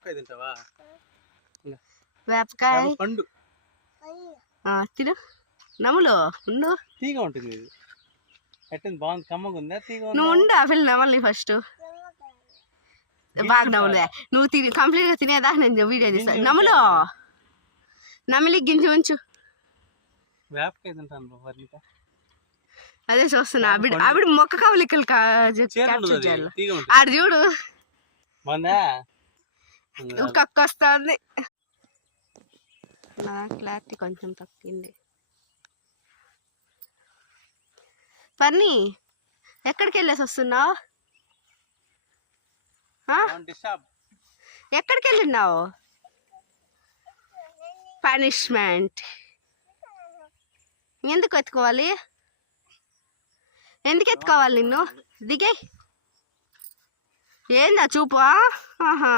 వేపకాయ తింటావా? వేపకాయ పండు తిను నమ్ములు ఉండు. తీగా ఉంటుంది ఇది. ఎట్టింది బాగుంది, కమ్మగా ఉందా తీగా? నువ్వు ఉండు ఆ పిల్ల నమలి ఫస్ట్. బాగా నవ్వులే నువ్వు తిని కంప్లీట్గా తినేదా నేను వీడియో తీస్తాను. నమ్ములు నమిలి గింజ ఉంచు. వేపకాయ తింటాను. అదే చూస్తున్నా ఆవిడ మొక్క కవలికలు క్యాప్చర్ చేయాలి. ఆడ చూడు కక్క వస్తుంది. నా క్లారిటీ కొంచెం తగ్గింది. పర్ని ఎక్కడికి వెళ్ళేసి వస్తున్నావు? ఎక్కడికి వెళ్ళినావు? పనిష్మెంట్. ఎందుకు ఎత్తుకోవాలి? ఎందుకు ఎత్తుకోవాలి నిన్ను? దిగే ఏందా చూపు? ఆహా